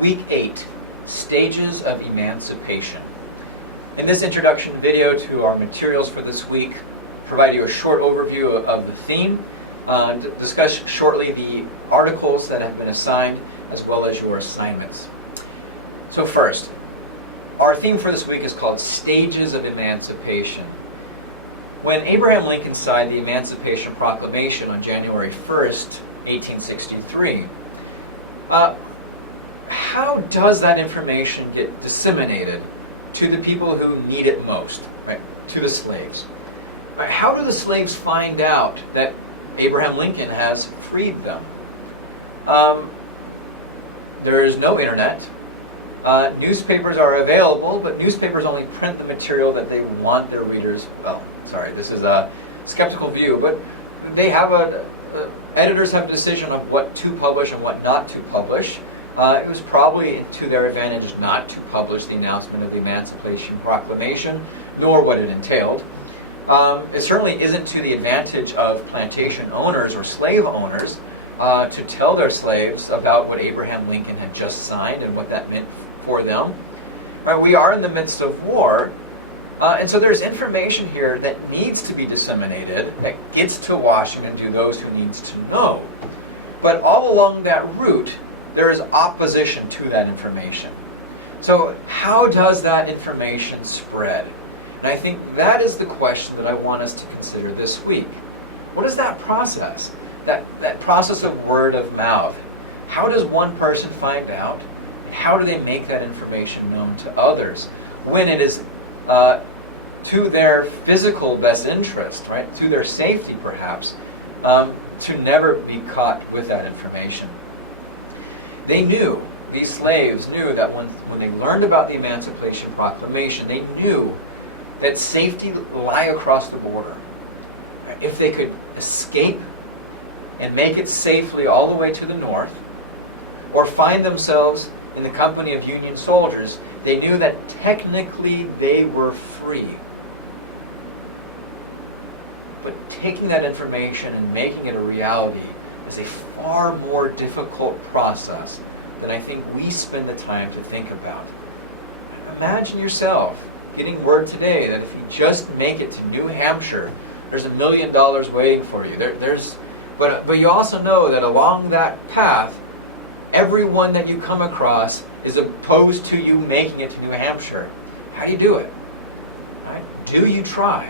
Week 8, Stages of Emancipation. In this introduction video to our materials for this week, provide you a short overview of the theme, discuss shortly the articles that have been assigned, as well as your assignments. So first, our theme for this week is called Stages of Emancipation. When Abraham Lincoln signed the Emancipation Proclamation on January 1st, 1863, how does that information get disseminated to the people who need it most, right? To the slaves. Right? How do the slaves find out that Abraham Lincoln has freed them? There is no internet. Newspapers are available, but newspapers only print the material that they want their readers. Well, sorry, this is a skeptical view, but they have editors have a decision of what to publish and what not to publish. It was probably to their advantage not to publish the announcement of the Emancipation Proclamation, nor what it entailed. It certainly isn't to the advantage of plantation owners or slave owners to tell their slaves about what Abraham Lincoln had just signed and what that meant for them. Right, we are in the midst of war, and so there's information here that needs to be disseminated, that gets to Washington to those who needs to know. But all along that route, there is opposition to that information. So how does that information spread? And I think that is the question that I want us to consider this week. What is that process? That process of word of mouth. How does one person find out? How do they make that information known to others when it is to their physical best interest, right? To their safety perhaps, to never be caught with that information. They knew, these slaves knew that when they learned about the Emancipation Proclamation, they knew that safety lay across the border. If they could escape and make it safely all the way to the north, or find themselves in the company of Union soldiers, they knew that technically they were free. But taking that information and making it a reality is a far more difficult process than I think we spend the time to think about. Imagine yourself getting word today that if you just make it to New Hampshire, there's $1 million waiting for you. But you also know that along that path, everyone that you come across is opposed to you making it to New Hampshire. How do you do it? Right? Do you try?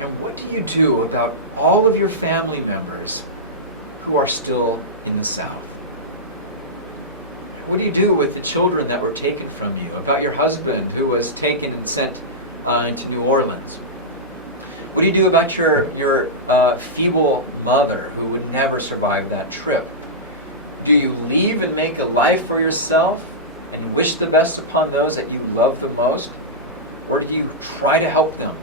And what do you do about all of your family members who are still in the South? What do you do with the children that were taken from you? About your husband who was taken and sent into New Orleans? What do you do about your feeble mother who would never survive that trip? Do you leave and make a life for yourself and wish the best upon those that you love the most? Or do you try to help them?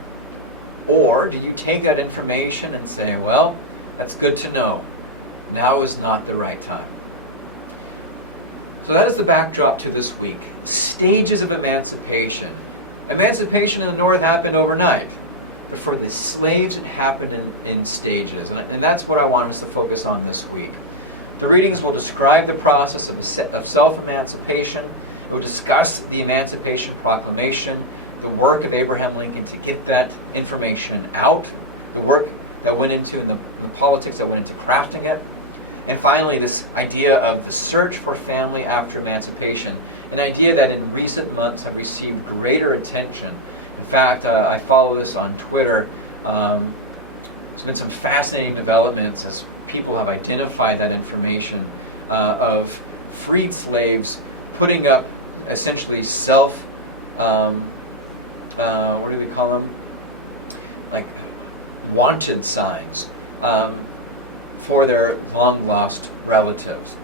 Or do you take that information and say, well, that's good to know. Now is not the right time. So that is the backdrop to this week. Stages of emancipation. Emancipation in the North happened overnight. But for the slaves, it happened in stages. And that's what I want us to focus on this week. The readings will describe the process of self-emancipation. It will discuss the Emancipation Proclamation, the work of Abraham Lincoln to get that information out, the work that went into and the politics that went into crafting it, and finally this idea of the search for family after emancipation, an idea that in recent months have received greater attention. In fact, I follow this on Twitter. There's been some fascinating developments as people have identified that information of freed slaves putting up essentially what do we call them? Like wanted signs for their long-lost relatives.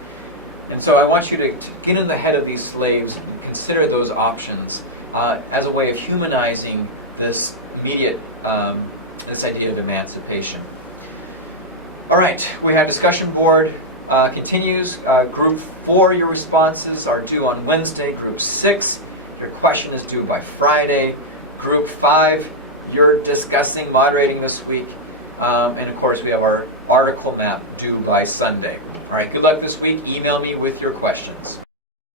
And so I want you to get in the head of these slaves and consider those options as a way of humanizing this immediate, this idea of emancipation. All right, we have discussion board continues. Group 4, your responses are due on Wednesday. Group 6, your question is due by Friday. Group 5, you're discussing moderating this week. And of course, we have our article map due by Sunday. All right, good luck this week. Email me with your questions.